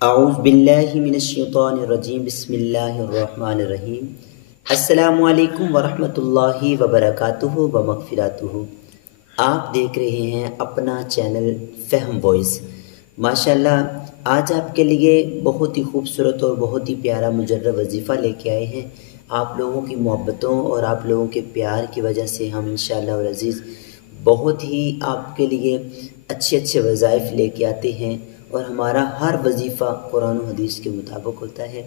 اعوذ باللہ من الشیطان الرجیم بسم اللہ الرحمن الرحیم۔ السلام علیکم ورحمۃ اللہ وبرکاتہ ومغفراتہ۔ آپ دیکھ رہے ہیں اپنا چینل فہم وائس۔ ماشاءاللہ آج آپ کے لیے بہت ہی خوبصورت اور بہت ہی پیارا مجرب وظیفہ لے کے آئے ہیں۔ آپ لوگوں کی محبتوں اور آپ لوگوں کے پیار کی وجہ سے ہم انشاءاللہ العزیز بہت ہی آپ کے لیے اچھے وظائف لے کے آتے ہیں، اور ہمارا ہر وظیفہ قرآن و حدیث کے مطابق ہوتا ہے۔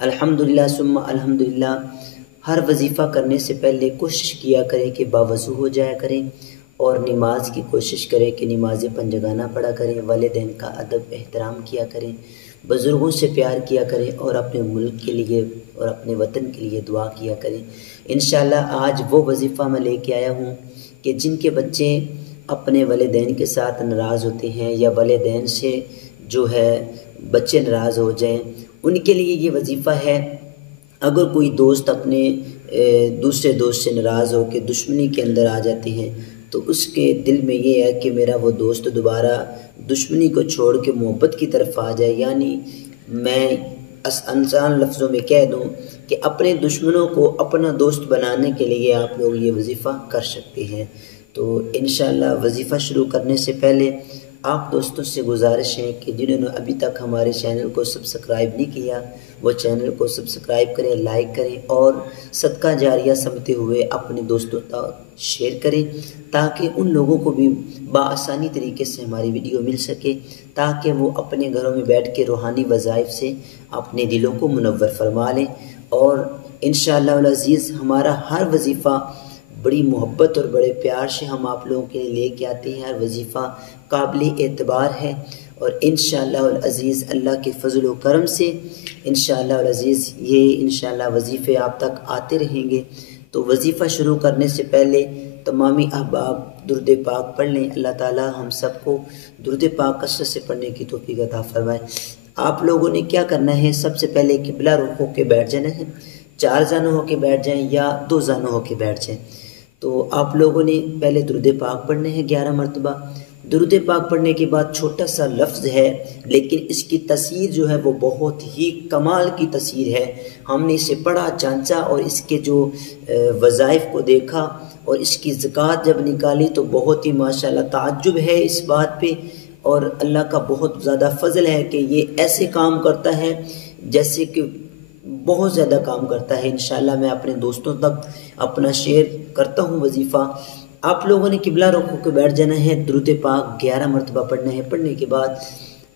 الحمدللہ ثم الحمدللہ۔ ہر وظیفہ کرنے سے پہلے کوشش کیا کریں کہ باوضو ہو جایا کریں، اور نماز کی کوشش کریں کہ نماز پنجگانہ پڑھا کریں، والدین کا ادب احترام کیا کریں، بزرگوں سے پیار کیا کریں، اور اپنے ملک کے لیے اور اپنے وطن کے لیے دعا کیا کریں۔ انشاءاللہ آج وہ وظیفہ میں لے کے آیا ہوں کہ جن کے بچے اپنے والدین کے ساتھ ناراض ہوتے ہیں، یا والدین سے جو ہے بچے ناراض ہو جائیں، ان کے لیے یہ وظیفہ ہے۔ اگر کوئی دوست اپنے دوسرے دوست سے ناراض ہو کے دشمنی کے اندر آ جاتے ہیں، تو اس کے دل میں یہ ہے کہ میرا وہ دوست دوبارہ دشمنی کو چھوڑ کے محبت کی طرف آ جائے، یعنی میں آسان لفظوں میں کہہ دوں کہ اپنے دشمنوں کو اپنا دوست بنانے کے لیے آپ لوگ یہ وظیفہ کر سکتے ہیں۔ تو انشاءاللہ وظیفہ شروع کرنے سے پہلے آپ دوستوں سے گزارش ہے کہ جنہوں نے ابھی تک ہمارے چینل کو سبسکرائب نہیں کیا، وہ چینل کو سبسکرائب کریں، لائک کریں، اور صدقہ جاریہ سمجھتے ہوئے اپنے دوستوں تک شیئر کریں، تاکہ ان لوگوں کو بھی بآسانی طریقے سے ہماری ویڈیو مل سکے، تاکہ وہ اپنے گھروں میں بیٹھ کے روحانی وظائف سے اپنے دلوں کو منور فرما لیں۔ اور انشاءاللہ العزیز ہمارا ہر وظیفہ بڑی محبت اور بڑے پیار سے ہم آپ لوگوں کے لیے لے کے آتے ہیں۔ ہر وظیفہ قابل اعتبار ہے، اور انشاءاللہ العزیز اللہ کے فضل و کرم سے انشاءاللہ العزیز یہ انشاءاللہ وظیفے آپ تک آتے رہیں گے۔ تو وظیفہ شروع کرنے سے پہلے تمامی احباب درود پاک پڑھ لیں۔ اللہ تعالی ہم سب کو درود پاک کثرت سے پڑھنے کی توفیق عطا فرمائے۔ آپ لوگوں نے کیا کرنا ہے، سب سے پہلے قبلہ رخ ہو کے بیٹھ جانا ہے۔ 4 زانوں ہو کے بیٹھ جائیں یا 2 زانوں ہو کے بیٹھ جائیں۔ تو آپ لوگوں نے پہلے درود پاک پڑھنے ہیں 11 مرتبہ۔ درود پاک پڑھنے کے بعد چھوٹا سا لفظ ہے، لیکن اس کی تاثیر جو ہے وہ بہت ہی کمال کی تاثیر ہے۔ ہم نے اسے پڑھا، جانچا، اور اس کے جو وظائف کو دیکھا اور اس کی زکوٰۃ جب نکالی تو بہت ہی ماشاءاللہ تعجب ہے اس بات پہ، اور اللہ کا بہت زیادہ فضل ہے کہ یہ ایسے کام کرتا ہے جیسے کہ بہت زیادہ کام کرتا ہے۔ انشاءاللہ میں اپنے دوستوں تک اپنا شیئر کرتا ہوں وظیفہ۔ آپ لوگوں نے قبلہ رخ ہو کے بیٹھ جانا ہے، درود پاک 11 مرتبہ پڑھنا ہے۔ پڑھنے کے بعد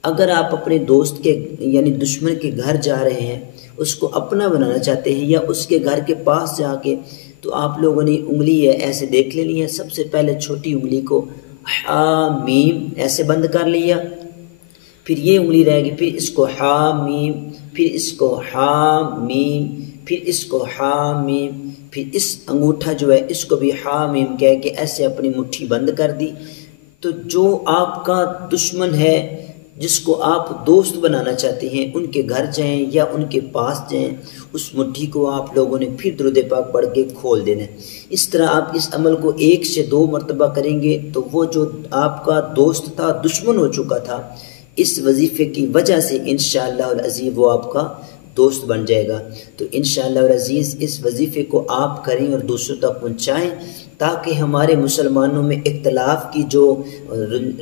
اگر آپ اپنے دوست کے یعنی دشمن کے گھر جا رہے ہیں، اس کو اپنا بنانا چاہتے ہیں، یا اس کے گھر کے پاس جا کے، تو آپ لوگوں نے انگلی ہے ایسے دیکھ لینی ہے۔ سب سے پہلے چھوٹی انگلی کو حامیم ایسے بند کر لیا، پھر یہ انگلی رہے گی، پھر اس کو حامیم، پھر اس کو حامیم، پھر اس کو حامیم، پھر اس انگوٹھا جو ہے اس کو بھی حامیم کہہ کے ایسے اپنی مٹھی بند کر دی۔ تو جو آپ کا دشمن ہے، جس کو آپ دوست بنانا چاہتے ہیں، ان کے گھر جائیں یا ان کے پاس جائیں، اس مٹھی کو آپ لوگوں نے پھر درود پاک پڑھ کے کھول دینا ہے۔ اس طرح آپ اس عمل کو 1 سے 2 مرتبہ کریں گے تو وہ جو آپ کا دوست تھا، دشمن ہو چکا تھا، اس وظیفے کی وجہ سے انشاءاللہ العزیز وہ آپ کا دوست بن جائے گا۔ تو انشاءاللہ العزیز اس وظیفے کو آپ کریں اور دوسروں تک پہنچائیں، تاکہ ہمارے مسلمانوں میں اختلاف کی جو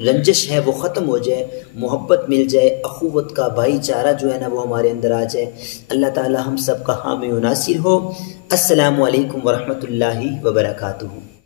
رنجش ہے وہ ختم ہو جائے، محبت مل جائے، اخوت کا بھائی چارہ جو ہے نا وہ ہمارے اندر آ جائے۔ اللہ تعالی ہم سب کا حامی و ناصر ہو۔ السلام علیکم ورحمۃ اللہ وبرکاتہ۔